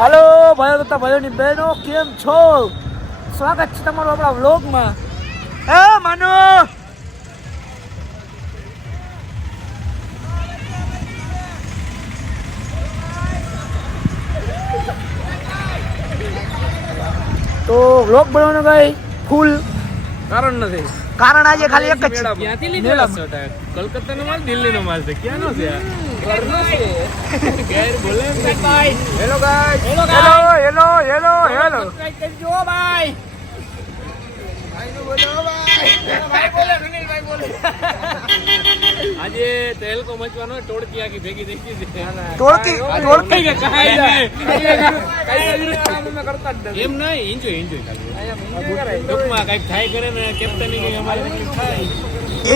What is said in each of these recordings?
હાલો ભાઈઓ તથા ભાઈઓની બહેનો, કેમ છો? સ્વાગત છે તમારું આપણા વ્લોગમાં. હે માનો તો વ્લોગ બનાવવાનો કઈ ફૂલ કારણ નથી. કારણ આજે ખાલી એક જ છે. ક્યાંથી લીધેલો છે? કલકત્તાનો માલ, દિલ્હીનો માલ છે. ક્યાંનો છે આ? ઘરનો છે. ગેર બોલે ને ભાઈ. Hello guys. Hello hello subscribe કરજો ભાઈ. ભાઈ નો બોલો ભાઈ. ભાઈ બોલે, સુનિલભાઈ બોલે. આજે તેલ કો મચવાનો ટોળકી આખી ભેગી દેખી છે. ટોળકી કઈ કરતા જ એમ નહીં. એન્જોય ખાલી. ટૂંકમાં કઈક થાય કરે ને કેપ્ટની કઈ અમારે થાય.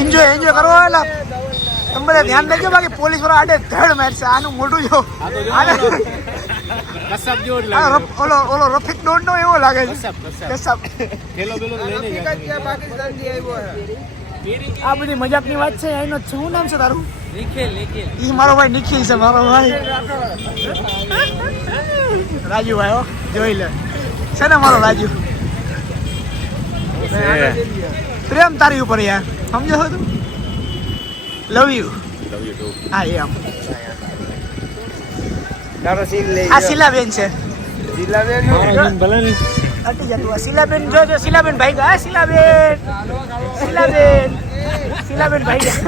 એન્જોય કરો એટલે તમે બધા ધ્યાન રાખજો. બાકી પોલીસ વાળા આડે ધડ મારશે. આનું મોઢું જો કસાબ જેવો જ લાગે. ઓલો રફીક ડોન નો એવો લાગે છે. કસાબ ખેલો બેલો લઈને આ બધી મજાકની વાત છે. એનો શું નામ છે તારું? નિખિલ. ઈ મારો ભાઈ નિખિલ છે. મારો ભાઈ રાજુ ભાઈ, હો જોઈ લે છે ને મારો રાજુ. પ્રેમ તારી ઉપર યાર, સમજો છો તું? Love you too. હા એમ. આ શીલાબેન છે. અટી જા તું. આ શીલાબેન જો શીલાબેન ભાઈ ગયા. શીલાબેન ભાઈ ગયા.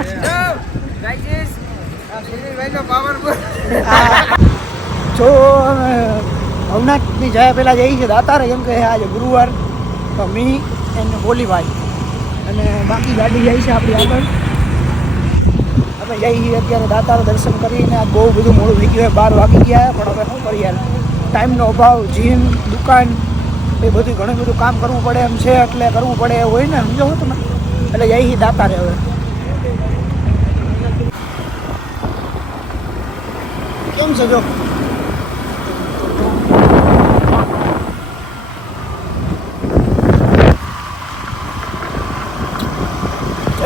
જો ભવનાથની જયા પહેલાં જઈ છે દાતારે, કેમ કે આજે ગુરુવાર તો મી અને બોલીભાઈ અને બાકી ગાડી જાય છે આપણી આગળ. અમે જઈએ છીએ અત્યારે દાતારે દર્શન કરીને. આ બહુ બધું મોડું થઈ ગયું, 12 વાગી ગયા. પણ હવે શું કરીએ, ટાઈમનો અભાવ, જીમ, દુકાન, એ બધું ઘણું બધું કામ કરવું પડે એમ છે, એટલે કરવું પડે એવું હોય ને, સમજો હું તમે. એટલે જઈએ છીએ દાતારે. હવે કેમ છે જો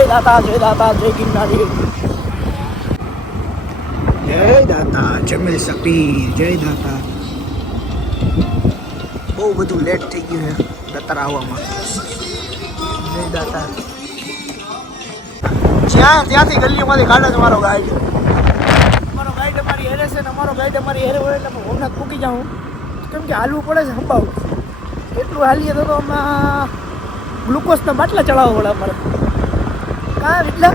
જય દાતા જય ગિરનારી, જય દાતા જમેલ સપીર, જય દાતા. બહુ બધું લેટ થઈ ગયું છે દાતાર આવવામાં. જય દાતા. ત્યાંથી ગલીઓમાંથી કાઢે છે મારો ગાઈડ. અમારો ગાઈડ અમારી હેરે છે ને અમારો ગાઈડ અમારી હેરે હોય એટલે ભવનાથ મૂકી જાઉં, કેમ કે હાલવું પડે છે. સંભાવ એટલું હાલીએ તો આમાં ગ્લુકોઝના બાટલા ચડાવવા પડે અમારે. કાં એટલા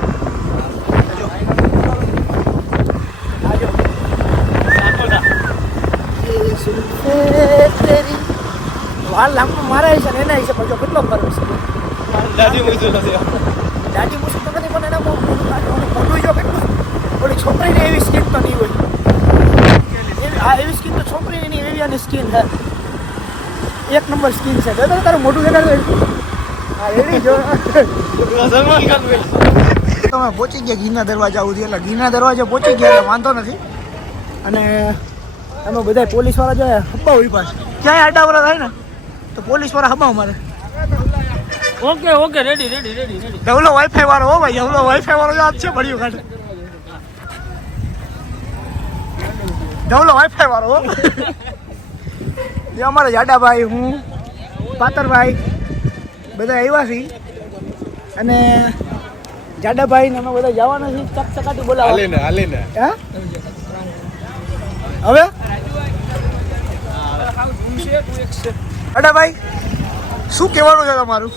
વાળ લાંબુ મારા છે ને એના હિસાબે જો કેટલો ફરક છે. દાદી મુસું તો નથી, પણ એના મોટું જો કેટલું. ઓલી છોકરીને એવી સ્કીન તો નહીં હોય. હા, એવી સ્કીન તો છોકરીની નહીં, એવી આની સ્કીન છે. એક નંબર સ્કીન છે. તારું મોટું દેખાડે. હા, એવી જો તમે પહોંચી ગયા ગીરના દરવાજા સુધી. એટલે ગીરના દરવાજા પહોંચી ગયા એટલે વાંધો નથી. અને અમે બધા પોલીસ વાળા જોયા હબ્બા હોય પાછ ક્યાંય આડાવડા થાય ને તો પોલીસ વાળા હબ્બા મારે. Okay ready. ધવલો વાઈફાઈ વાળો. હો ભાઈ, ધવલો વાઈફાઈ વાળો યાદ છે. ભર્યું કાઢે ધવલો વાઈફાઈ વાળો. હો જે અમારા જાડાભાઈ, હું, પાતરભાઈ બધા આવ્યા છીએ. અને જાડાભાઈ ને અમે બધા જવાના છીએ. ચકચકાટી બોલાવો. હાલે ને. હે હવે જાડાભાઈ શું કહેવાનું છે તમારું?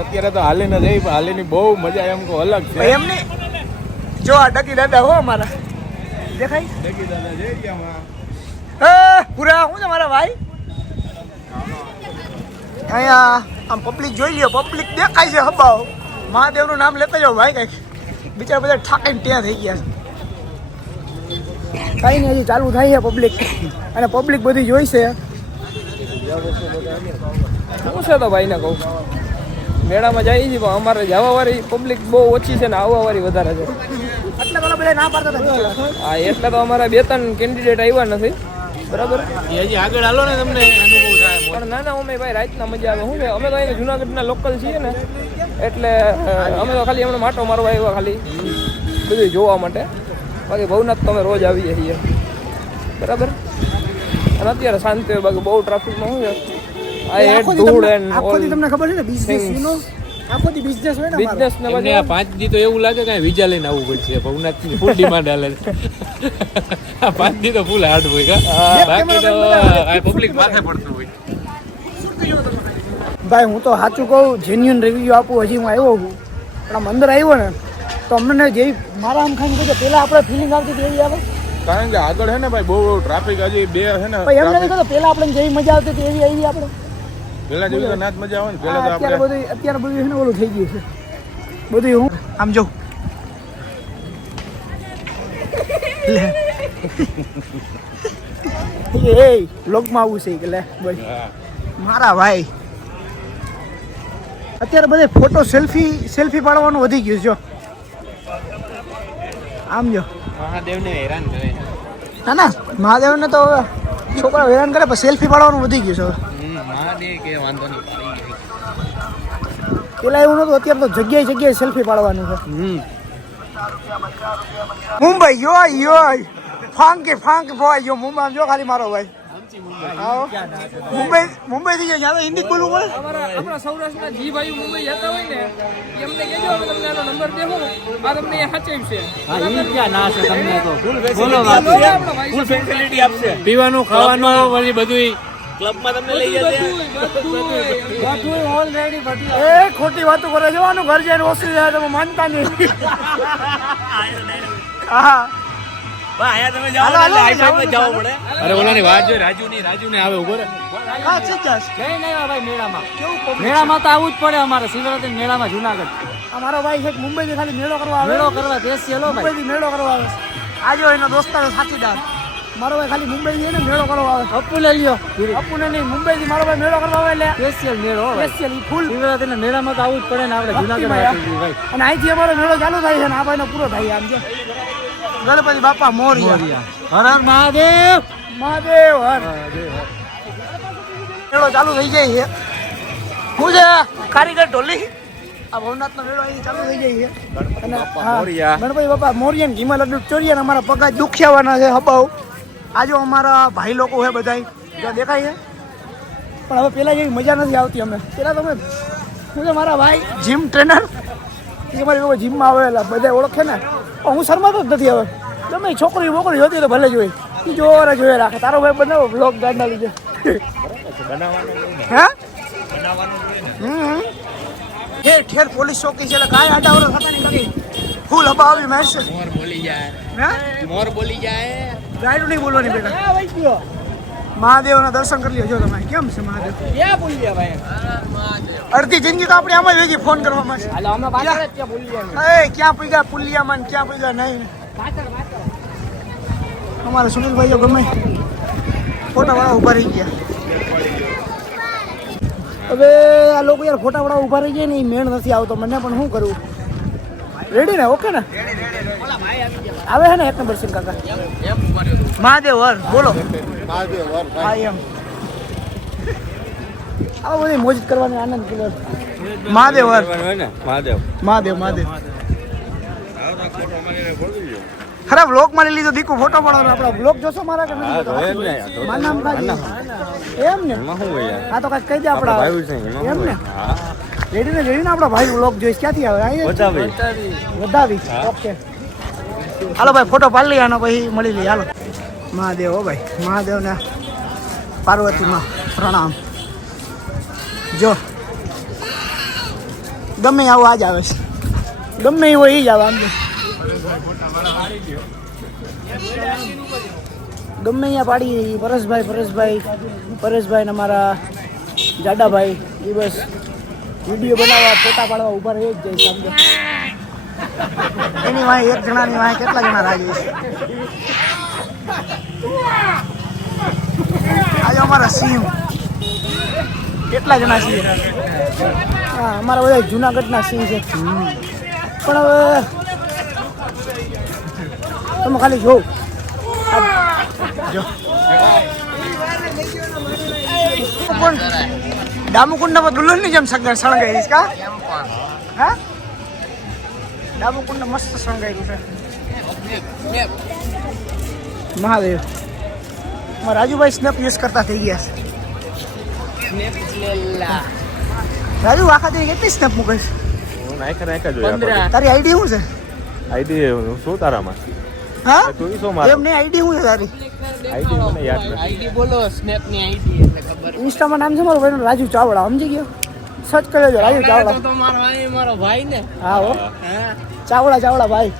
અત્યારે તો હાલે ને જઈ, હાલેની બહુ મજા એમ કહો અલગ છે. એમ નહીં, જો આ ડકી દાદા હો અમારા દેખાય. ડકી દાદા જઈ ગયા પૂરા શું છે મારા ભાઈ? અહીંયા આમ પબ્લિક જોઈ લ્યો. પબ્લિક દેખાય છે હબાઓ. મહાદેવનું નામ લેતા જાઓ ભાઈ. કંઈક બિચારા બધા ઠાકાઈને ત્યાં થઈ ગયા છે. કઈ નહીં, હજી ચાલુ થાય છે પબ્લિક. અને પબ્લિક બધી જોઈશે. શું છે તો ભાઈને કહું, મેળામાં જાય છે પણ અમારે જવાવાળી પબ્લિક બહુ ઓછી છે ને આવવાવાળી વધારે છે. એટલે બધા ના પાડતા હતા. હા, એટલે તો અમારા 2-3 કેન્ડિડેટ આવ્યા નથી. બરાબર, હજી આગળ હાલો ને તમને અનુભવ થાય. પણ ના અમે ભાઈ રાતના મજા આવે. શું છે, અમે તો અહીંયા જુનાગઢના લોકલ છીએ ને, એટલે અમે તો ખાલી એમણે માટો મારવા આવ્યા, ખાલી બધું જોવા માટે. બાકી ભવનાથ તો અમે રોજ આવીએ છીએ. બરાબર, અને અત્યારે શાંતિ હોય, બાકી બહુ ટ્રાફિકમાં શું છે આ હેડ આખો દી ધૂળ તમને- એન્ડ આખો દી તમને ખબર છે ને બિઝનેસ આખો દી બિઝનેસ હોય ને અમારો. બિઝનેસ ને એમને આ 5 દી તો એવું લાગે કે વિઝા લઈને આવવું પડશે. ભવનાથની ફૂલ ડિમાન્ડ હાલે છે. આ 5 દી તો ફૂલ હાર્ડ હોય કા. બાકી તો આ પબ્લિક માથે પડતું હોય. ભાઈ હું તો સાચું કહું, જેન્યુઅન રિવ્યુ આપું. હજી હું આવ્યો છું પણ આમ અંદર આવ્યો ને તો અમને જેવી મારા આમ ખાઈને કહે પહેલાં આપણે ફિલિંગ આવતી હતી એવી આવે. કારણ કે આગળ હે ને ભાઈ બહુ ટ્રાફિક હજી બે હે ને. ભાઈ એમ નથી કહેતો પહેલાં આપણે જેવી મજા આવતી હતી એવી આવી આપણે. પેલા જેવી તો નાચ મજા આવે ને. પેલા તો અત્યારે આપણે બધું છે ને ઓલું થઈ ગયું છે બધું. હું આમ જો એ બ્લોગમાં આવું છે કે લે ભાઈ મારા ભાઈ અત્યારે બધે ફોટો સેલ્ફી પાડવાનું વધી ગયું છે. જો આમ જો મહાદેવને હેરાન કરે. ના ના મહાદેવને તો હવે છોકરા હેરાન કરે પણ સેલ્ફી પાડવાનું વધી ગયું છે હવે. મહાદેવ કે વાંધો નહીં. પેલા એવું નતું, અત્યારે તો જગ્યાએ સેલ્ફી પાડવાનું છે. મુંબઈ યો ફાંક ભોય જો મુંબઈ જો ખાલી મારો ભાઈ. આવો મુંબઈ થી જ્યાં તો હિન્દી બોલવું પડે. આપણા સૌરાષ્ટ્રના જી ભાઈ મુંબઈ જતા હોય ને એમને કહેજો અમે તમને આનો નંબર દેવું, આ તમને એ સાચવશે. ફૂલ ફેસિલિટી આપશે. પીવાનું ખાવાનું વળી બધું ક્લબમાં તમને લઈ જશે. એ ખોટી વાતો કરે છે. આનું ઘર જઈને ઓછી જાય તમે માનતા નહીં. હા અરે ઓલાની વાત જોઈ રાજુને આવે ઉભો રે. મેળામાં તો આવવું જ પડે. અમારે શિવરાત્રી મેળામાં જુનાગઢ અમારો ભાઈ છે મુંબઈ થી ખાલી મેળો કરવા આવે. મેળો કરવા સ્પેશિયલ હો ભાઈ. મુંબઈ થી મેળો કરવા આવે. આજે એનો દોસ્તાર સાથીદાર મારો ભાઈ ખાલી મુંબઈ થી ને મેળો કરવા આવે. અપ્પુ લઈ લ્યો અપુને નહીં મુંબઈ થી મારો ભાઈ મેળો કરવા આવે. એટલે સ્પેશિયલ મેળો હો ભાઈ. સ્પેશિયલ ફૂલ. શિવરાત્રી મેળામાં તો આવવું જ પડે ને આપણે જુનાગઢ વાસી ભાઈ. અને અહીંથી અમારો મેળો ચાલુ થાય છે ને આ ભાઈનો પૂરો થાય. આમ જો ગણપતિ બાપા મોરયા. હર હર મહાદેવ. મહાદેવ હર. મેળો ચાલુ થઈ જાય છે. હું છે કારીગર ઢોલી. આ ભવનાથનો મેળો અહીં ચાલુ થઈ જાય છે. અને હા, ગણપતિ બાપા મોરયા ને ઘીમાં લડ્ડુ ચોરિયા ને અમારા પગા દુખ્યાવાના છે હબાવ. આજે અમારા ભાઈ લોકો છે બધાય જો દેખાય છે. પણ હવે પેલા જેવી મજા નથી આવતી. અમે પેલા તમે હું છે મારા ભાઈ જીમ ટ્રેનર એ અમારી લોકો જીમમાં આવેલા બધા ઓળખે ને. પણ હું શરમાતો જ નથી હવે. ગમે છોકરી બોકરી હોતી તો ભલે જોઈ એ જોરે જોઈએ રાખે. તારો ભાઈ બનાવો બ્લોગ ગાંડા લીધે. હે ઠેર પોલીસ ચોકી છે એટલે કાંઈ આડાવડો થતા નહીં. બાકી ફૂલ હબા આવી મારશે. મોર બોલી જાય. હે મોર બોલી જાય. ગાયડું નહીં બોલવાની બેટા. મહાદેવના દર્શન કરી લ્યો. જો તમે કેમ છે મહાદેવ? ક્યાં ભૂલી ગયા ભાઈ? અડધી જિંદગી તો આપણે આમ જ વેચી ફોન કરવામાં છે. હાલો અમે પાછળ જ ત્યાં ભૂલી ગયા. એ ક્યાં પૂગ્યા પુલિયામાં ક્યાં પૂગ્યા નહીં. અમારા સુનિલભાઈઓ ગમે ફોટાવાળા ઊભા રહી ગયા. હવે આ લોકો યાર ફોટાવાળા ઊભા રહી જાય ને એ મેળ નથી આવતો. મને પણ શું કરવું? રેડી ને? ઓકે ને? આવે છે ને એક નંબર સિંહ કાકા. મહાદેવ હર બોલો. હા એમ આ બધી મોજ કરવાની આનંદ કિલો. મહાદેવ હર. મહાદેવ ખરાબ બ્લોક માં લઈ લીધો. દીકુ ફોટો પાડવાનો. આપણા બ્લોક જોશો મારા કે નથી જોતો? મારું નામ કાજી. એમ ને? આ તો કઈ કહી દે આપડા એમ ને. રેડી ને આપડા ભાઈ બ્લોક જોઈશ. ક્યાંથી આવે? વધાવી. ઓકે હાલો ભાઈ ફોટો પાડી લઈએ આનો પછી મળી લઈએ. હાલો મહાદેવ હો ભાઈ. મહાદેવ ને પાર્વતીમાં પ્રણામ. જો ગમે આવું આજ આવે છે. ગમે એ હોય એ જ આવે. આમ ગમે અહીંયા પાડી પરેશભાઈ ને અમારા જાડાભાઈ એ બસ વિડીયો બનાવવા ફોટા પાડવા ઉભા રહી જ જાય. સમજો એની વાંહે એક જણાની વાંહે કેટલા જણા રાજી છે. આજે અમારા સિંહ કેટલા જણા સિંહ. હા અમારા બધા જુનાગઢના સિંહ છે. પણ હવે તમે ખાલી જો દામુકુંડ માં દુલ્હન ની જેમ શણગાઈ કા? હા દામુકુંડ મસ્ત શણગાયું છે. મહાદેવ મારા રાજુભાઈ સ્નેપ યુઝ કરતા થઈ ગયા છે. રાજુ આખા દી કેટલી સ્નેપ મૂકીશ? તારી આઈડી શું છે? આઈડી શું તારામાં? હા તું શું મારે? એમ નહીં, આઈડી શું છે તારી? આઈડી મને યાદ નથી. આઈડી બોલો, સ્નેપ ની આઈડી એટલે ખબર. ઇન્સ્ટામાં નામ છે મારું ભાઈનું રાજુ ચાવડા, સમજી ગયો? સર્ચ કરી લેજો રાજુ ચાવડા. તો મારો ભાઈ ને. હા હો, ચાવડા ભાઈ.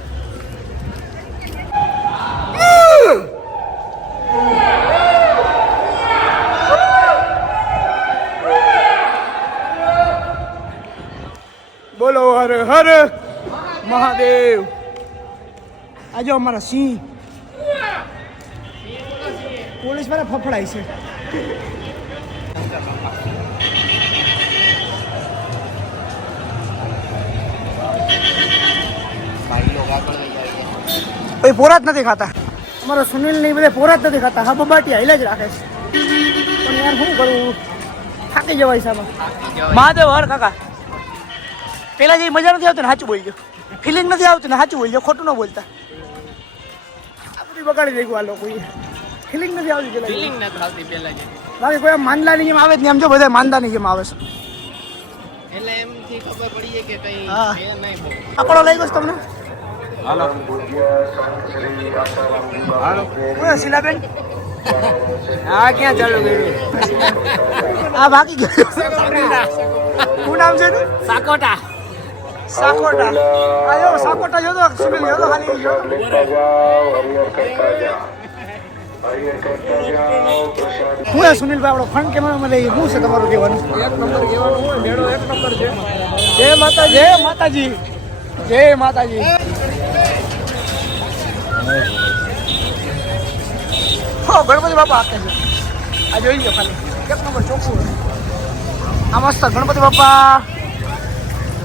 બોલો હર હર મહાદેવ. આજે અમારા સિંહ પોલીસ વાળા ફફડાય છે. ભાઈ પોરા જ નથી ખાતા. અમારો સુનિલ ને બધા પોરા જ નથી ખાતા. હા બબાટી હાઈલા જ રાખે છે. પણ યાર શું કરવું, થાકી જવાય સામે. મહાદેવ હર કાકા. પેલા જે મજા નથી આવતી ને સાચું બોલજો, ફિલિંગ નથી આવતી ને સાચું બોલજો, ખોટું ન બોલતા. આ બધી બગાડી દઈ આ લોકો. ફિલિંગ નથી આવતી પેલા, ફિલિંગ ન આવતી પેલા જે. બાકી કોઈ આમ માંદલાની જેમ આવે જ નહીં. આમ જો બધા માંદાની જેમ આવે છે. એટલે એમ થી ખબર પડી કે કઈ હા. છે નહીં બહુ. આકડો લઈ ગયો છે તમને? હાલો બોલો શીલાબેન. હા ક્યાં ચાલુ કર્યું? આ બાકી ગયો. શું નામ છે એનું? સાકોટા. સાકોટા. આયો સાકોટા જો તો સુનિલ જો તો ખાલી જો. હું એ સુનિલભાઈ આપણો ફ્રન્ટ કેમેરામાં લઈ શું છે તમારું કહેવાનું? એક નંબર કહેવાનું હોય, મેળો એક નંબર છે. જય માતાજી, જય માતાજી, જય માતાજી. હો ગણપતિ બાપા આપે છે. આ જોઈ લો ખાલી એક નંબર ચોખ્ખું. આ મસ્ત ગણપતિ બાપા,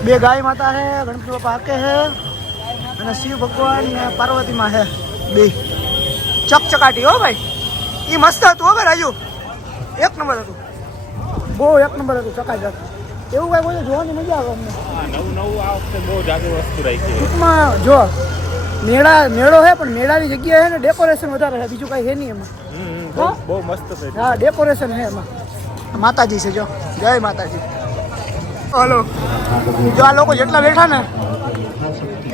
બે ગાય માતા છે, ગણપતિ બાપા હાકે છે અને શિવ ભગવાન ને પાર્વતી માં છે બે. ચકચકાટી હો ભાઈ, એ મસ્ત હતું હો ભાઈ રાજુ, એક નંબર હતું, બહુ એક નંબર હતું, ચકાચક. એવું કઈ કોઈ જોવાની મજા આવે અમને. નવું આ વખતે બહુ જાદુ વસ્તુ રાખી. ટૂંકમાં જો મેળો છે પણ મેળાની જગ્યાએ છે ને ડેકોરેશન વધારે છે, બીજું કઈ છે નહીં એમાં. બહુ મસ્ત છે. હા ડેકોરેશન છે એમાં. માતાજી છે જો, જય માતાજી. હલો, જો આ લોકો જેટલા બેઠા ને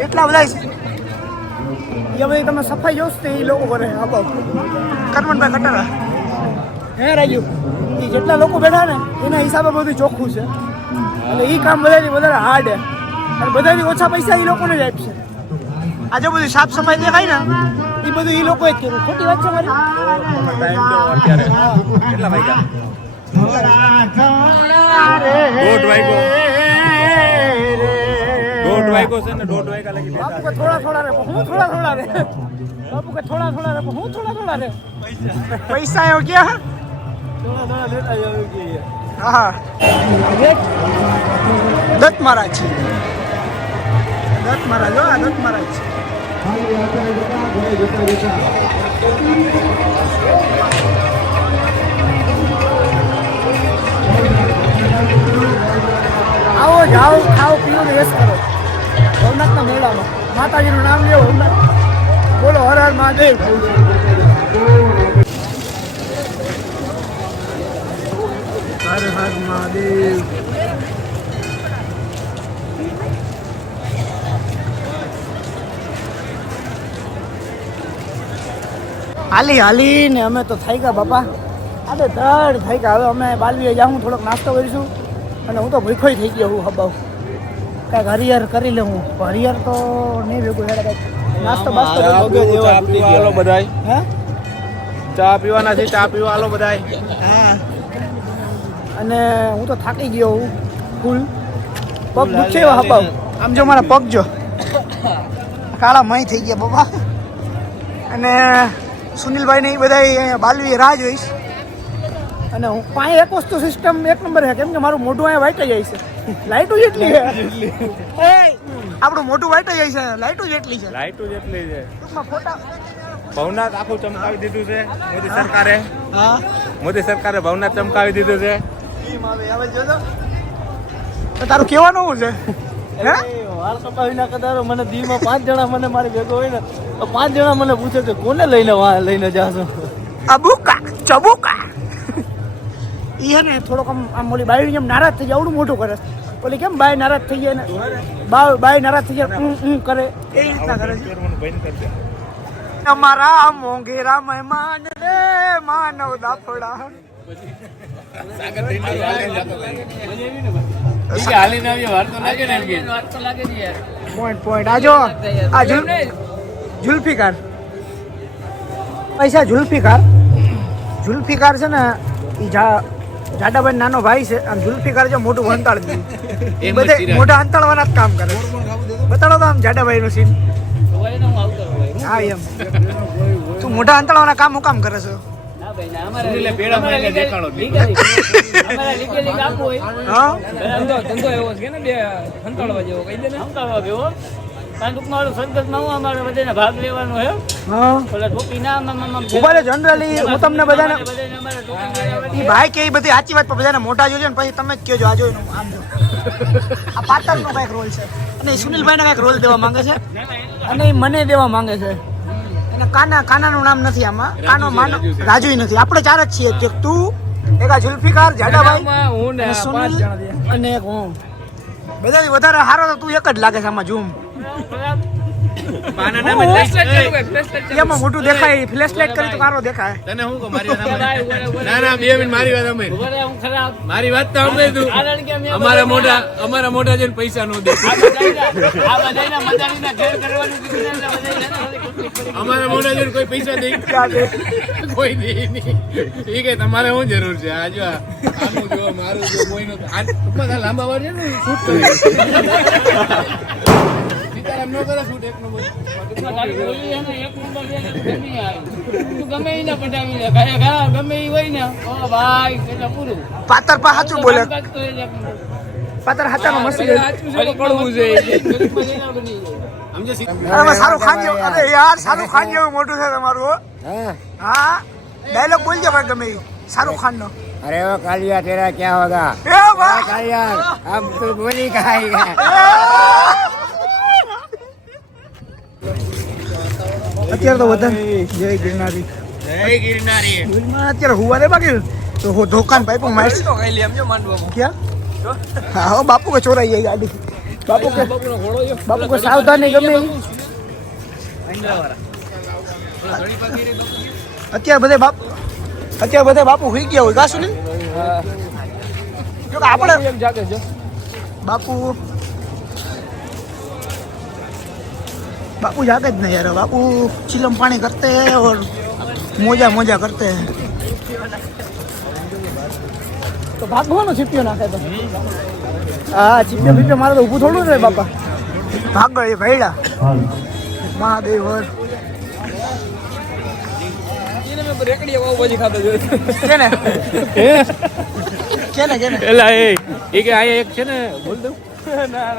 એટલા બધા છે. એ બધી તમે સફાઈ જોશો તો એ લોકો કરે. હા કરમનભાઈ કટારા હે રાજુ, એ જેટલા લોકો બેઠા ને એના હિસાબે બધું ચોખ્ખું છે. એટલે એ કામ બધાથી વધારે હાર્ડ છે અને બધાથી ઓછા પૈસા એ લોકોને જ આપશે. આજે બધું સાફ સફાઈ દેખાય ને એ બધું એ લોકોએ જ કર્યું. ખોટી વાત છે મારી? ટાઈમ તો અત્યારે કેટલા વાગ્યા? 1:30 વાગ્યો. 1:30 વાગ્યો છે ને 1:30 વાગ્યા લગી બાપુ કે થોડા રે, હું થોડા રે. બાપુ કે થોડા રે, હું થોડા રે. પૈસા આવ્યો ક્યાં? થોડા લેતા આવી ગઈ. હા દત્ત મહારાજ, દત્ત મહારાજ, હો આ દત્ત મહારાજ. આવો જાઓ, ખાઓ પીઓ ને એસ કરો ભવનાથના મેળામાં. માતાજીનું નામ લ્યો, ભવનાથ બોલો, હર હર મહાદેવ. હર હર મહાદેવ. હાલી ને અમે તો થઈ ગયા બાપા, આજે ધડ થઈ ગયા. હવે અમે બાલવીએ જાઉં, થોડોક નાસ્તો કરીશું અને હું તો ભૂખોય થઈ ગયો હું. હબાવ કાંઈક હરિહર કરી લઉં. હરિહર તો નહીં ભેગું હેડે કાંઈક નાસ્તો બાસ્તો ચા પીવા આલો બધાય. હે ચા પીવાના છે, ચા પીવા આલો બધાય. હા. અને હું તો થાકી ગયો હું ફૂલ. પગ દુખે એવા હબાવ. આમ જો મારા પગ જો કાળા મય થઈ ગયા બાબા. અને સુનિલભાઈ ને એ બધા બાલવી રાહ જોઈશ. અને હું પાસે એક વસ્તુ સિસ્ટમ એક નંબર છે, કેમ કે મારું મોઢું અહીંયા વાઈટ જાય છે. લાઈટો જેટલી છે, આપણું મોઢું વાઈટ જાય છે, લાઈટો જેટલી છે. લાઈટો જેટલી છે. ટૂંકમાં ફોટા. ભવનાથ આખું ચમકાવી દીધું છે મોદી સરકારે. હા મોદી સરકારે ભવનાથ ચમકાવી દીધું છે. તો તારું કહેવાનું શું છે? હે વાળ કપાવી ના કદારો મને દીમાં 5 જણા મને મારી ભેગો હોય ને તો 5 જણા મને પૂછે કે કોને લઈને લઈને જાશો. અબુકા ચબુકા ઈ હે ને થોડોક આમ ઓલી બાઈ જેમ નારાજ થઈ જાય આવડું મોટું કરે ઓલી કેમ બાઈ નારાજ થઈ જાય ને બાઈ નારાજ થઈ જાય કરે એ રીતના કરે છે અમારા મોંઘેરા મહેમાન રે માનવ દાફડા પોઈન્ટ આજો આ જુલ્ફિકાર પૈસા જુલ્ફિકાર છે ને ઈ જાડાભાઈ નાનો ભાઈ છે આમ જુલ્ફિકાર છે મોટું હંતાળ એ બધે મોટા હંતાળવાના જ કામ કરે બતાડો તો આમ જાડાભાઈ નું સીન હા એમ તું મોટા હંતાળવાના કામ હું કામ કરે છે ભાગ લેવાનો જનરલી હું તમને બધાને ઈ ભાઈ કે ઈ બધી સાચી વાત પણ બધાને મોટા જોજો ને પછી તમે જ કહેજો આજો એનું આમ જો આ પાતળનો કઈક રોલ છે અને સુનિલભાઈને કઈક રોલ દેવા માંગે છે અને ઈ મને દેવા માંગે છે અને કાનાનું નામ નથી આમાં કાનો માનો રાજુ નથી આપણે ચાર જ છીએ કે તું એક આ જુલ્ફિકાર જાડાભાઈ સુનિલ અને એક હું બધાથી વધારે હારો તો તું એક જ લાગે છે આમાં ઝૂમ એમાં મોટું દેખાય ફ્લેશ લાઈટ કરી તો કારો દેખાય તને હું કહું મારી વાત ના 2 મિનિટ મારી વાત અમે મારી વાત તો સાંભળે તું અમારા મોટા જઈને પૈસા નો દે અમારા મોટા જઈને કોઈ પૈસા દે કોઈ દે નહીં એ કે તમારે શું જરૂર છે આ જો આનું જો મારું જો કોઈનો આ લાંબા વાર છે ને શૂટ કરી સીતારામ નો કરે શૂટ એક નંબર પાતર પા સાચું બોલે પાતર હાચાનો મસી શાહરુખ ખાન જેવું અરે યાર શાહરુખ ખાન જેવું મોટું છે તમારું હા ડાયલોગ બોલજો ભાઈ ગમે શાહરુખ ખાન નો अरे वो कालिया तेरा क्या होगा कालिया अब तो बोली खाएगा અત્યારે તો વધારે જય ગિરનારી અત્યારે હુવા દે બાકી તો ધોકાન પાઇપ મારી તો કઈ લે એમ જો માંડવામાં ક્યાં હા હો બાપુ કે ચોરાઈ ગઈ ગાડી બાપુ કે સાવધાની ગમે અત્યારે બધે બાપુ હોઈ ગયા હોય ગાસુ ને જો આપણે એમ જાગે છે બાપુ जागे ज नहीं यार बापू चिलम पानी करते हैं और मोजा करते हैं तो भागो ना छिपियो नाखे तो हाँ छिपियो बीपियो मारे तो ऊभું થોડું રે બાપા ભાગ ગયે ભૈડા મહાદેવ એને મે રેકડી વાવ ભાજી ખાતો જો કેને એલા એ કે આ એક છે ને બોલ દઉં ના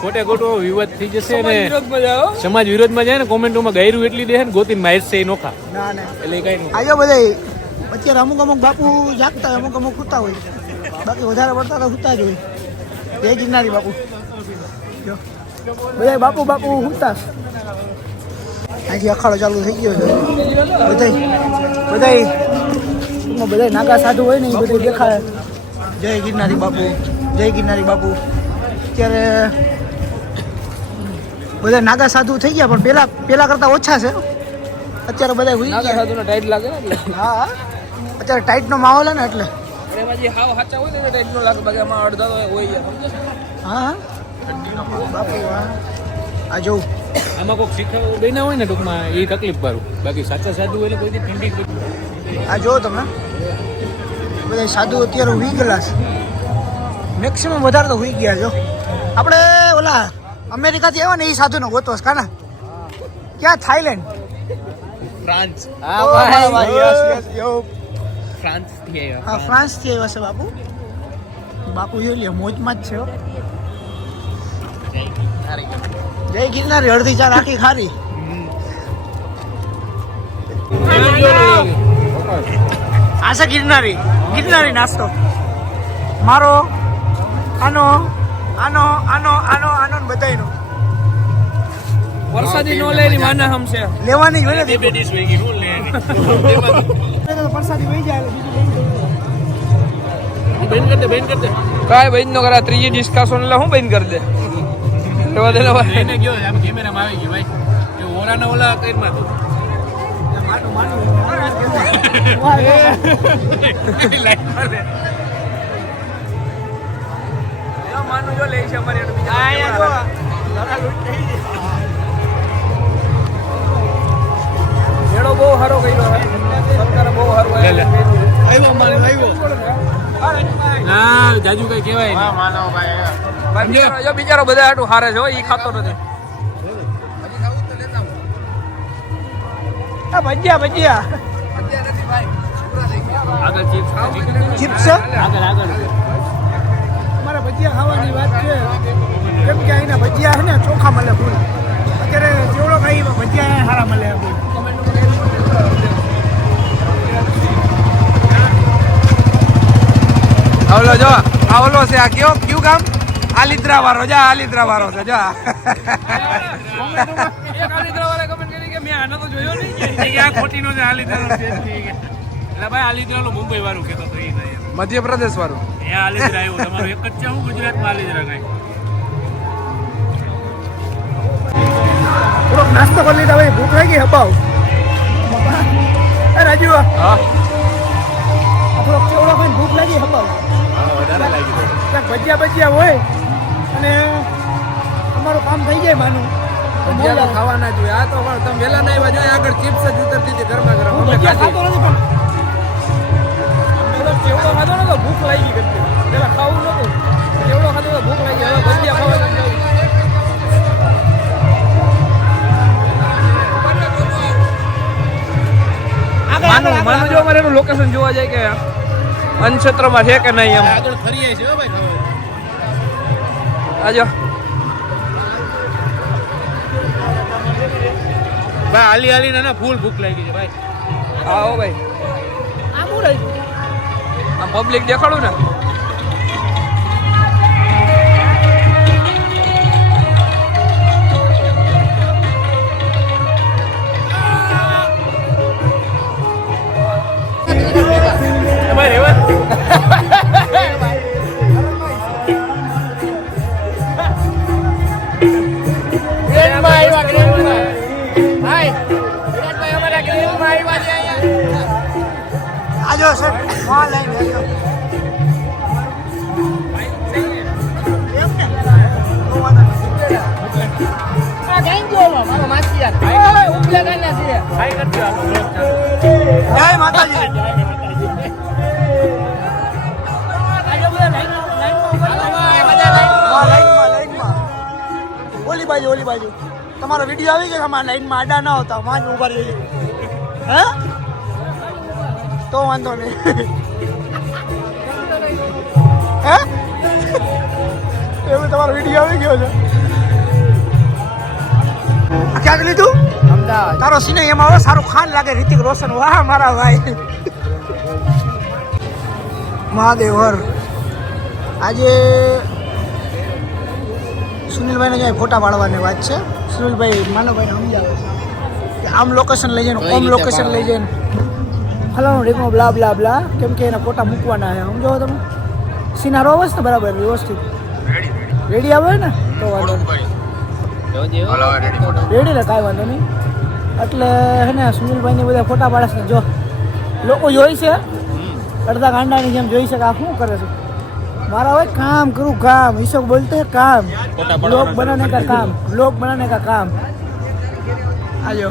ખોટે ખોટો વિવાદ થઈ જશે ને સમાજ વિરોધમાં જાય ને કોમેન્ટોમાં ગાયરું એટલી દે ને ગોતી મારશે એ નોખા ના એટલે કઈ નહીં આયો બધે અત્યારે અમુક બાપુ જાગતા હોય અમુક સુતા હોય બાકી વધારે પડતા તો સુતા જ હોય જય ગિરનારી બાપુ જો બધા બાપુ સુતા આજે અખાડો ચાલુ થઈ ગયો છે બધા નાગા સાધુ હોય ને એ બધું દેખાય જય ગિરનારી બાપુ અત્યારે બધા નાગા સાધુ થઈ ગયા પણ પેલા કરતા ઓછા છે અત્યારે બધા હુઈ નાગા ગયા સાધુનો ટાઈટ લાગે ને એટલે હા અત્યારે ટાઈટ નો માહોલ હે ને એટલે એમાં જે હાવ હાચા હોય ને ટાઈટ નો લાગે બાકી આમાં અડધા તો હોય યાર સમજે હા બાપુ આ જો આમાં કોઈક શીખવ બન્યા હોય ને ટૂંકમાં એ તકલીફ વાળું બાકી સાચા સાધુ એટલે કોઈ ઠંડી આ જો તમે બધા સાધુ અત્યારે હુઈ ગયેલા છે મેક્સિમમ વધારે તો હુઈ ગયા જો આપણે ઓલા અમેરિકાથી આવ્યા ને એ સાધુનો ગોતો છે કાના ક્યાં થાઈલેન્ડ ફ્રાન્સ ફ્રાન્સ થી આવ્યા હા ફ્રાન્સ થી આવ્યા છે બાપુ જો લે મોજમાં જ છે હો. જય ગિરનારી અડધી ચા આખી ખારી આ છે ગિરનારી નાસ્તો મારો આનો બધાયનો વરસાદી નો લે એની માના હમશે લેવાની જ હોય ને બે ડીશ વેગી નો લે પરસાદી વહી જાય બેન કર દે કાંઈ બંધ ન કરા ત્રીજી ડિસ્કશન એટલે હું બંધ કરી દે એવા દે એને ગયો આમ કેમેરામાં આવી ગયો ભાઈ એ ઓરાના ઓલા કઈમાં તો માનું જો લે છે અમારે બીજા મેળો બહુ સારો કર્યો સરકારે બહુ સારું ના જાજુ કઈ કહેવાય નહીં બિચારો બધા આટલું હારે છે એ ખાતો નથી ભજીયા ભજીયા આગળ ચિપ્સ આગળ અમારે ભજીયા ખાવાની વાત છે કેમ કે અહીંના ભજીયા છે ને ચોખા મળે ફૂલ અત્યારે જેવડો ખાઈ ભજીયા સારા મળે આવલો જો આવલો છે આ કયો ગામ આલિદ્રા વાળો જા આલિદ્રા વાળો છે જો ખોટી નો એટલે ભાઈ આલિદ્રા મુંબઈ વાળું કેતો તો મધ્યપ્રદેશ વાળું એ આલિદ્રા આવ્યું તમારું એક જ છે હું ગુજરાતમાં આલિદ્રા કઈ થોડોક નાસ્તો કરી લીધા ભાઈ ભૂખ લાગી હપાવ રાજુ થોડોક ચેવડો ખાઈને ભૂખ લાગી હપાવ વધારે લાગી ક્યાંક ભજીયા હોય અને અમારું કામ થઈ જાય માનું ખાવાના જોઈએ આ તો તમે વેલા ના આવ્યા જોઈએ આગળ ચિપ્સ જ ઉતરતી હતી ગરમા ગરમ ભજીયા ખાતો નથી પણ ચેવડો ખાધો ને તો ભૂખ લાગી ગઈ પેલા ખાવું નતું ચેવડો ખાધો તો ભૂખ લાગી હવે ભજીયા ખાવા માનું જો અમારે એનું લોકેશન જોવા જાય કે અનક્ષેત્રમાં છે કે નહીં એમ આગળ ફરી આવી છે હો ભાઈ આજો ભાઈ હાલી હાલી ના ફૂલ ભૂખ લાગી છે ભાઈ આવો ભાઈ આ શું રહી આમ પબ્લિક દેખાડું ને આજો સર માં લઈને આવ્યો જય માતાજી ઓલી બાજુ તમારો વિડીયો આવી ગયો અમારા લાઈનમાં આડા ના હોતા માં જ ઉભા રહી હે તો વાંધો નહીં હે એવું તમારો વિડીયો આવી ગયો છે ક્યાંક લીધું અમદાવાદ તારો સિને એમાં હવે શાહરુખ ખાન લાગે રિતિક રોશન વાહ મારા ભાઈ મહાદેવ હર આજે સુનિલભાઈને ક્યાંય ફોટા પાડવાની વાત છે સુનિલભાઈ માનવભાઈને સમજાવે કે આમ લોકેશન લઈ જઈને ઓમ લોકેશન લઈ જઈને ફલાણું રીકનો બ્લા બ્લા બ્લા કેમ કે એના ફોટા મૂકવાના છે સમજો તમે સિનારો આવે છે ને બરાબર વ્યવસ્થિત રેડી આવે ને તો વાંધો રેડી ને કાંઈ વાંધો નહીં એટલે હે ને સુનિલભાઈને બધા ફોટા પાડે છે જો લોકો જોઈ છે અડધા ગાંડાની જેમ જોઈ છે કે આ શું કરે છે મારા ભાઈ काम करूँ काम ईशो बोलते हैं काम लोग बनाने का काम लोग बनाने का काम आजो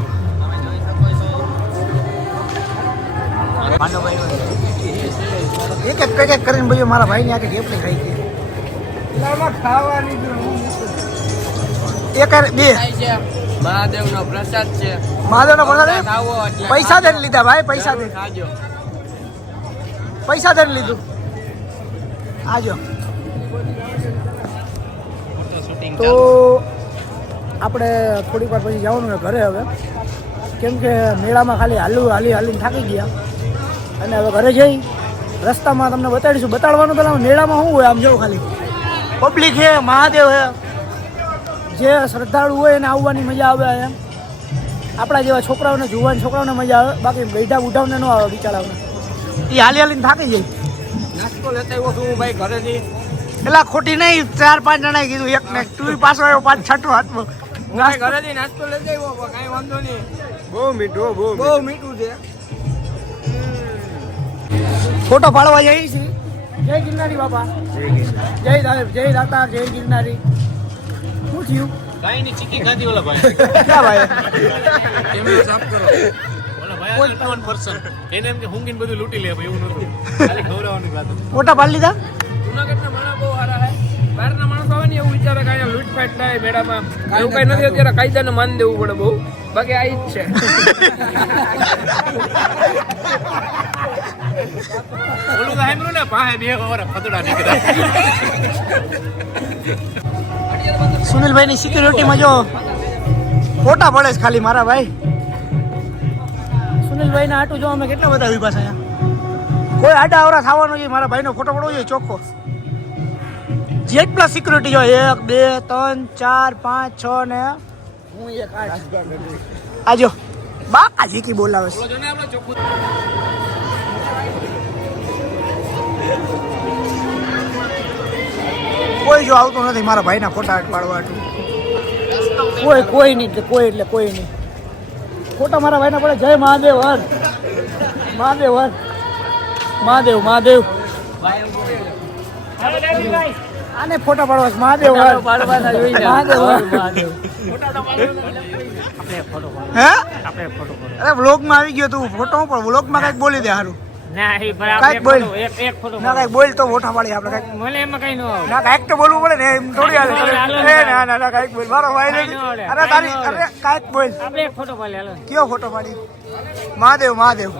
एक एक કરીને ભાઈઓ મારા ભાઈને આકે ઢેપલી ખાઈ ગઈ એક બે મહાદેવનો પ્રસાદ છે મહાદેવનો પ્રસાદ પૈસા દઈને લીધા ભાઈ પૈસા દઈને લીધું આજો તો આપણે થોડીક વાર પછી જવાનું ને ઘરે હવે કેમ કે મેળામાં ખાલી હાલીને થાકી ગયા અને હવે ઘરે જઈ રસ્તામાં તમને બતાડીશું બતાડવાનું પેલા મેળામાં શું હોય આમ જવું ખાલી પબ્લિક છે મહાદેવ છે જે શ્રદ્ધાળુ હોય એને આવવાની મજા આવે એમ. આપણા જેવા છોકરાઓને જુવાન છોકરાઓને મજા આવે, બાકી ગઈઢા બુઢાઓને ન આવે બિચારાઓને. એ હાલી હાલીને થાકી જાય. નાસ્તો લેતા આવ્યો છું ભાઈ ઘરેથી. પેલા ખોટી નહીં, 4-5 જણાએ કીધું એક ને તું પાછો આવ્યો 5-6 હાથમાં. ઘરેથી નાસ્તો લેતા આવ્યો કાંઈ વાંધો નહીં. બહુ મીઠું બહુ મીઠું છે. ફોટો પાડવા જઈએ છીએ. જય ગિરનારી બાપા, જય દાતા, જય ગિરનારી. શું થયું? કાઈ ની ચીકી ખાધી ઓલા ભાઈ. ક્યાં ભાઈ? કેમેરો સાફ કરો. ઓલા ભાઈ અનનોન પર્સન. એને એમ કે હુંગીને બધું લૂંટી લે ભાઈ, એવું નતું. ખાલી ખવડાવવાની વાત હતી. ફોટા પાડી લીધા? જુનાગઢના માણસ બહુ સારા છે. બહારના માણસો આવે ને એવું વિચારે કે અહીંયા લૂંટફાટ થાય મેળામાં. એવું કઈ નથી, અત્યારે કાયદાને માન દેવું પડે બહુ. બાકી આ જ છે. ઓલું સાંભળ્યું ને પાસે 2 વાર ફતડા નીકળ્યા. સુનિલભાઈની સિક્યુરિટીમાં જો ફોટા પડે છે ખાલી મારા ભાઈ. સુનિલભાઈના આટું જો અમે કેટલા બધા ઉભા છે અહીંયા. કોઈ આડા અવરા થવાનો છે, મારા ભાઈનો ફોટો પડવો જોઈએ ચોખ્ખો. જેટલા સિક્યુરિટી જો 1 2 3 4 5 6 ને હું 1 8. આજો બાકા જીકી બોલાવે છે. જો ને આપણે ચોખ્ખું કોઈ જો આવતું નથી મારા ભાઈના ફોટા પાડવા આટલું. કોઈ નહીં, કોઈ એટલે કોઈ નહીં. ફોટા મારા ભાઈના પડે. જય મહાદેવ હર મહાદેવ હર મહાદેવ મહાદેવ. આને ફોટા પાડવા છે. મહાદેવ હર મહાદેવ હર. હે અરે વ્લોગમાં આવી ગયો તું ફોટો પણ વ્લોગમાં કઈક બોલી દે સારું. કઈક બોલ ના, કઈક બોલ તો ફોટા પાડી આપણે. કઈક મને એમાં કઈ ન આવે. ના કઈક તો બોલવું પડે ને, એમ થોડી હાલે. ના ના ના કઈક બોલ મારો ભાઈ નથી. અરે તારી અરે કઈક બોલ. આપણે એક ફોટો પાડી હાલો. કયો ફોટો પાડી? મહાદેવ મહાદેવ.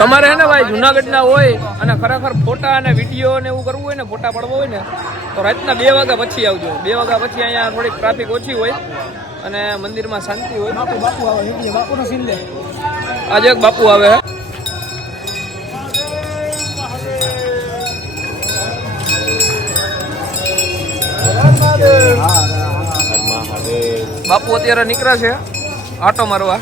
તમારે હે ને ભાઈ જુનાગઢના હોય અને ખરેખર ફોટા અને વિડીયો ને એવું કરવું હોય ને, ફોટા પડવા હોય ને, તો રાતના 2 વાગ્યા પછી આવજો. 2 વાગ્યા પછી અહીંયા થોડીક ટ્રાફિક ઓછી હોય અને મંદિરમાં શાંતિ હોય. બાપુ આવે, બાપુનો સીન લે. આજે એક બાપુ આવે હે. બાપુ અત્યારે નીકળ્યા છે આટો મારવા.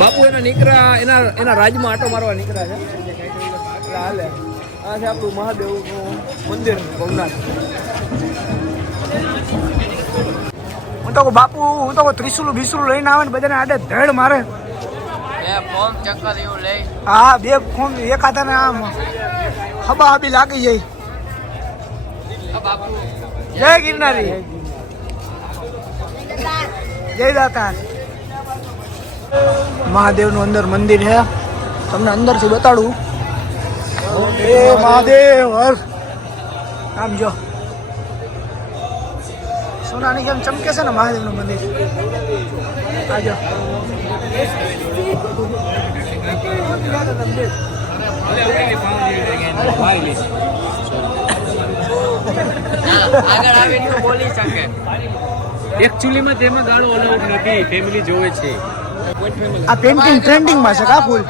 બાપુ એના રાજમાં આટો મારવા નીકળ્યા છે. એટલે હાલે આ છે આપણું મહાદેવનું મંદિર ભવનાથ. હું તો કહું બાપુ, હું તો કહું ત્રિશુલ બિશુલ લઈને આવે ને બધાને આડે ધડ મારે. હા 2 ફોન એક હાથે આમ હબા હબી લાગી જાય. જય ગિરનારી, જય દાતા. મહાદેવનું અંદર મંદિર છે, તમને અંદરથી બતાડું. એ મહાદેવ હર. આમ જો સોનાની જેમ ચમકે છે ને મહાદેવનું મંદિર. આજો એકચ્યુઅલીમાં તેમાં ગાળો અલાઉડ નથી, ફેમિલી જોવે છે. આ પેન્ટિંગ ટ્રેન્ડિંગમાં છે કા ફૂલ.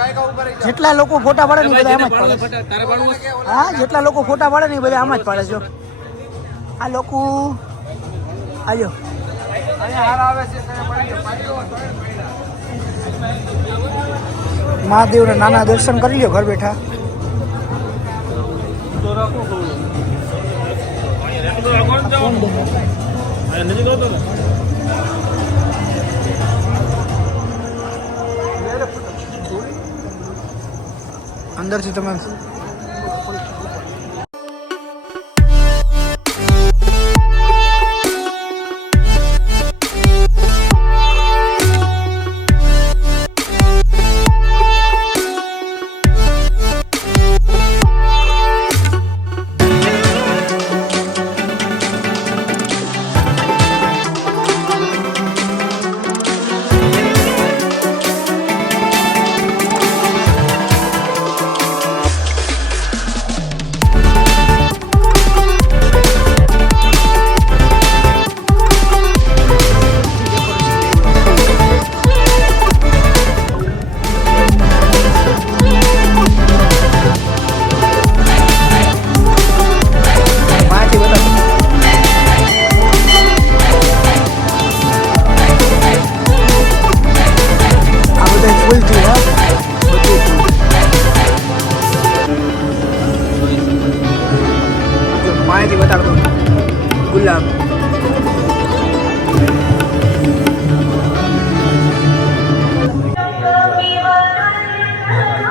જેટલા લોકો ફોટા પાડે ને બધા આમ જ પાડે. તારે પાડવું? હા જેટલા લોકો ફોટા પાડે ને બધા આમ જ પાડે. જો આ લોકો આજો મહાદેવના નાના દર્શન કરી લ્યો ઘર બેઠા. અંદરથી તમે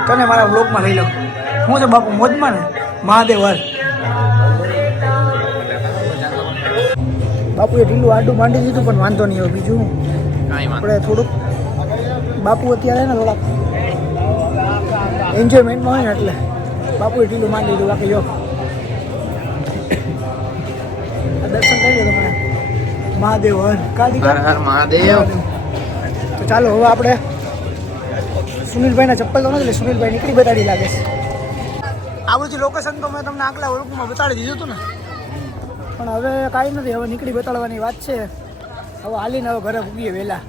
તને મારા બ્લોગમાં લઈ લઉં. હું છે બાપુ મોજમાં ને? મહાદેવ હર. બાપુએ ઢીલું આડું માંડી દીધું પણ વાંધો નહીં. હવે બીજું આપણે થોડુંક બાપુ અત્યારે ને થોડાક એન્જોયમેન્ટમાં હોય ને એટલે બાપુએ ઢીલું માંડી દીધું. બાકી જો દર્શન કરી લો તમારે. મહાદેવ હર મહાદેવ. તો ચાલો હવે આપણે સુનિલભાઈના ચપ્પલ તો નથી એટલે સુનિલભાઈ નીકળી બતાડી લાગે છે. આ બધું લોકેશન તો મેં તમને આગલા વર્ગમાં બતાડી દીધું હતું ને, પણ હવે કાંઈ નથી. હવે નીકળી બતાડવાની વાત છે. હવે હાલીને હવે ઘરે પૂગીએ વહેલા.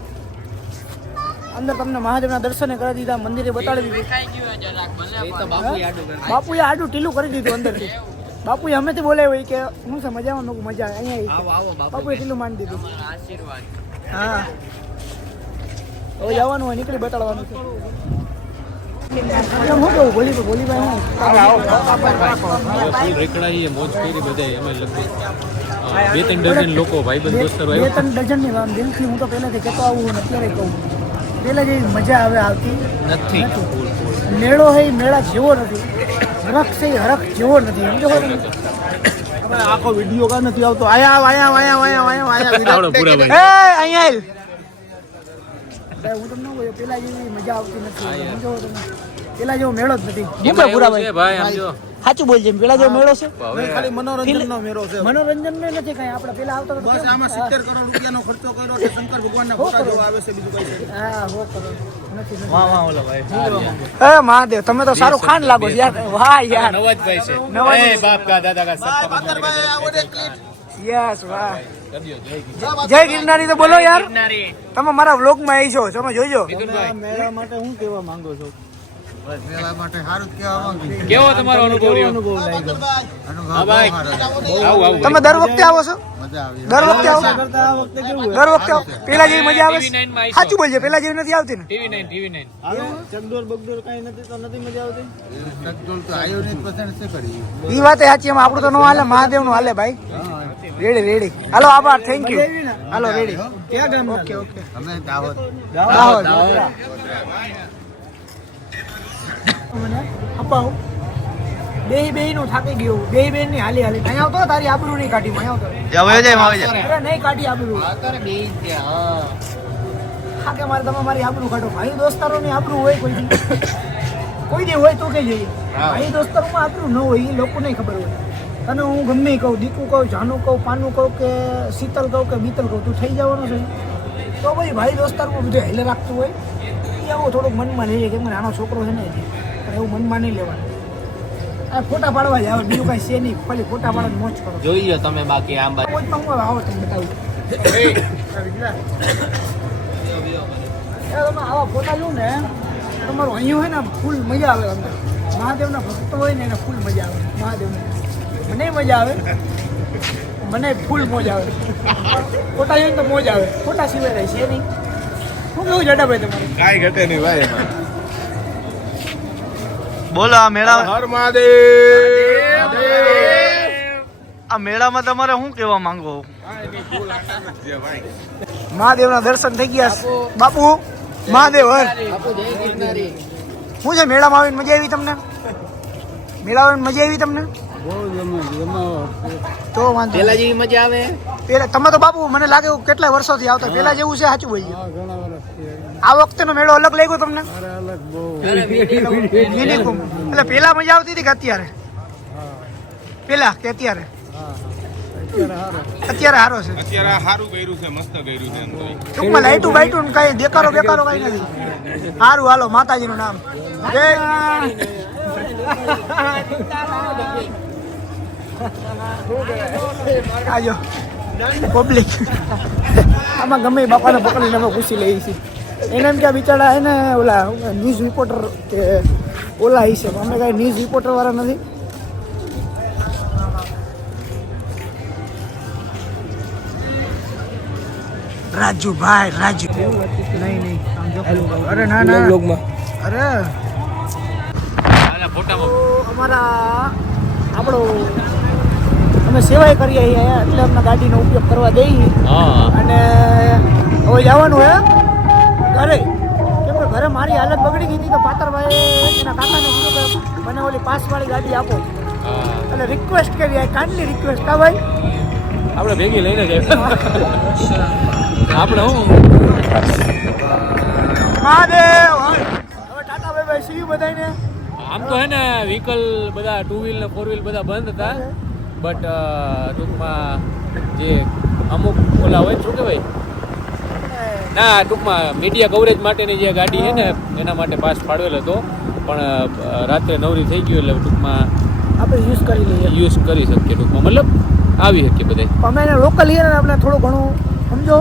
અંદર તમને મહાદેવના દર્શને કરી દીધા, મંદિરે બતાડી દીધું. બાપુએ આડું ઢીલું કરી દીધું અંદરથી. બાપુએ અમેથી બોલાવ્યો કે હું છે મજામાં મેં મજા અહીંયા બાપુએ ઢીલું માંડી દીધું. હા હવે જવાનું હોય નીકળી બતાડવાનું છે. હું કહું બોલીભાઈ રેકડાઈએ મોજ કરી બધા અમે લગભગ 2-3 ડઝન લોકો ભાઈબંધ દોસ્તરો આવ્યા. 2-3 ડઝનની વાત દિલથી હું તો પહેલાથી કહેતો આવું ને અત્યારે કહું પહેલાં જેવી મજા હવે આવતી નથી. મેળો છે એ મેળા જેવો નથી, હરખ છે એ હરખ જેવો નથી. સમજો આખો વિડીયો કા નથી આવતો. હું તમને કહું પેલા જેવી મજા આવતી નથી. સમજો તમે પેલા જેવો મેળો જ નથી. સાચું બોલજે, પેલા જેવો મેળો છે ખાલી મનોરંજનનો મેળો છે. મનોરંજનનો નથી કઈ. આપણે પેલા આવતા બસ આમાં 70 કરોડ રૂપિયાનો ખર્ચો કર્યો છે શંકર ભગવાનના ફોટા જોવા આવે છે, બીજું કઈ છે? હા હો કરોડ નથી. વાહ વાહ ઓલા ભાઈ. એ મહાદેવ તમે તો શાહરુખ ખાન લાગો છો યાર. વાહ યાર નવાજભાઈ છે. એ બાપ કા દાદા કા સબ યસ વાહ. જય ગિરનારી તો બોલો યાર. તમે મારા વ્લોગમાં આવી છો, તમે જોઈજો. મેળા માટે હું કહેવા માંગો છો? બસ મેળા માટે સારું કહેવા માંગુ. કેવો તમારો અનુભવ રહ્યો? હા ભાઈ આવું તમે દર વખતે આવો છો? મજા આવી. દર વખતે આવો? દર વખતે આવો? પેલા જેવી મજા આવે છે? સાચું બોલજે, પેલા જેવી નથી આવતી ને? TV9 ચકડોળ બગડોળ કઈ નથી તો નથી મજા આવતી. ચકડોળ તો આયો ને પસંદ છે કરી. ઈ વાત સાચી. એમાં આપણું તો નો હાલે, મહાદેવ નું હાલે ભાઈ. Ready ready. હાલો આભાર, થેન્ક યુ. Hello ready. ક્યાં ગામ? Okay okay. અમે દાહોદ. દાહોદ. મને અપાવ બે નું થાકી ગયું. બે ની હાલી હાલી અહીં આવતો તારી આબરૂ નહીં કાઢી. અહીં આવતો અરે નહીં કાઢી આબરૂ. હા કે મારે તમે મારી આબરૂ કાઢો. ભાઈ દોસ્તારો ની આબરૂ હોય કોઈ દી હોય તો કઈ જઈએ. ભાઈ દોસ્તારોમાં આબરૂ ન હોય એ લોકો નહીં ખબર હોય. તને હું ગમે કહું, દીકુ કહું, જાનું કહું, પાનું કહું કે શીતલ કહું કે બીતલ કહું, તું થઈ જવાનો છે તો ભાઈ ભાઈ દોસ્તારમાં બધું હેલે રાખતું હોય એ આવું થોડુંક મનમાં લઈએ. કેમ કે નાનો છોકરો છે ને પણ એવું મનમાં નહીં લેવાનું. આ ફોટા પાડવા જાવ, બીજું કાંઈ છે નહીં. ખાલી ફોટા પાડવા મોજ કરો. જોઈએ તમે બાકી આમ મોજમાં હું આવો તમને બતાવું. તમે આવા ફોટા લો ને તમારું અહીંયા હોય ને ફૂલ મજા આવે. અંદર મહાદેવના ભક્તો હોય ને એને ફૂલ મજા આવે. મહાદેવને મને મજા આવે, મને ફૂલ મોજ આવે. ફોટા જોઈને તો મોજ આવે. ફોટા સિવાય રહે છે નહીં. શું કેવું જડાભાઈ તમારે? કાંઈ ઘટે નહીં ભાઈ. બોલો આ મેળા હર મહાદેવ. આ મેળામાં તમારે શું કહેવા માંગો? મહાદેવના દર્શન થઈ ગયા બાપુ. મહાદેવ હર. શું છે મેળામાં આવીને મજા આવી તમને? મેળામાં મજા આવી તમને? તો વાંધો પેલા જેવી મજા આવે. પેલા તમે તો બાપુ મને લાગે કેટલા વર્ષોથી આવતા. પેલા જેવું છે સાચું બોલીએ. આ વખતેનો મેળો અલગ લાગ્યો તમને? એટલે પેલા મજા આવતી હતી કે અત્યારે? પેલા કે અત્યારે? અત્યારે સારો છે. અત્યારે સારું કર્યું છે, મસ્ત કર્યું છે. ટૂંકમાં લાઈટું બાઈટું કઈ દેખાડો બેકારો કઈ નથી. સારું હાલો, માતાજીનું નામ જય. આજો પબ્લિક આમાં ગમે બાપાને પકડીને અમે ખુશી લઈએ છીએ. એને એમ કે બિચારા એને ઓલા ન્યૂઝ રિપોર્ટર કે ઓલા હશે, અમે કાંઈ ન્યૂઝ રિપોર્ટર વાળા નથી. રાજુભાઈ રાજુ નહીં અરે ના ના અરે અમારા આપણો અમે સેવાય કરીએ એટલે અમને ગાડીનો ઉપયોગ કરવા દઈએ. અને હવે જવાનું હે ઘરે, કેમ કે ઘરે હવે મારી હાલત બગડી ગઈ હતી તો પાતરભાઈ એના કાકાને કીધું કે મને ઓલી પાસવાળી ગાડી આપો એટલે રિક્વેસ્ટ કરી કાંડલી રિક્વેસ્ટ કા ભાઈ આપણે ભેગી લઈને જાય આપણે હું મહાદેવ હવે ટાટા ભાઈ ભાઈ સીવી બધાને આમ તો હે ને વ્હીકલ બધા 2 વ્હીલ ને 4 વ્હીલ બધા બંધ હતા બટ ટૂંકમાં જે અમુક ઓલા હોય શું કહેવાય ના ટૂંકમાં મીડિયા કવરેજ માટેની જે ગાડી છે ને એના માટે પાસ ફાળવેલો હતો પણ રાત્રે નવરી થઈ ગયું એટલે ટૂંકમાં આપણે યુઝ કરી લઈએ યુઝ કરી શકીએ ટૂંકમાં મતલબ આવી શકીએ બધા અમે એને લોકલ લઈએ ને આપણે થોડું ઘણું સમજો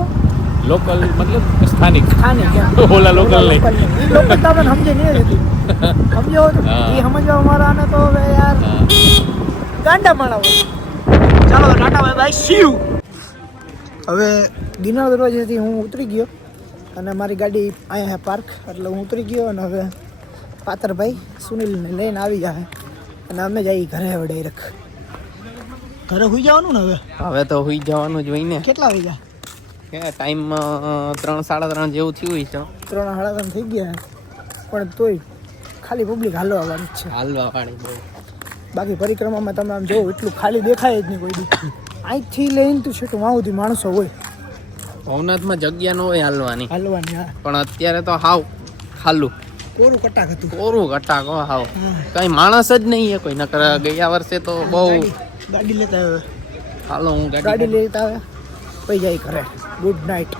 લોકલ મતલબ સ્થાનિક સ્થાનિક ઓલા લોકલ નહીં લોકલ તો આપણે સમજે નહીં હતી સમજો હા. એ સમજવા અમારા ને તો હવે યાર ગાંડા માણા હોય ચાલો ટાટા ભાઈ ભાઈ શિવ હવે ગિરનાર દરવાજેથી હું ઉતરી ગયો અને મારી ગાડી અહીંયા પાર્ક એટલે હું ઉતરી ગયો અને હવે પાતરભાઈ સુનિલને લઈને આવી જાય અને અમે જઈએ ઘરે હવે ડાયરેક્ટ ઘરે સુઈ જવાનું ને હવે હવે તો હોઈ જવાનું જ હોય ને કેટલા વાગ્યા કે ટાઈમ 3-3:30 જેવું થયું હોય છે 3-3:30 થઈ ગયા પણ તોય ખાલી પબ્લિક હાલવા વાળી જ છે હાલવા વાળી બહુ બાકી પરિક્રમામાં તમે આમ જોવો એટલું ખાલી દેખાય જ નહીં કોઈ દી અહીંથી લઈને તો છેટું વાં સુધી માણસો હોય ભવનાથમાં જગ્યા ન હોય હાલવાની હાલવાની હા પણ અત્યારે તો હાવ ખાલું કોરું કટાક હતું કોરું કટાકો હાવ કઈ માણસ જ નહીં છે કોઈ નકર ગયા વર્ષે તો બહુ ગાડી લેતા આવે હાલો હું ગાડી લેતા આવે પછી જાય ઘરે ગુડ નાઇટ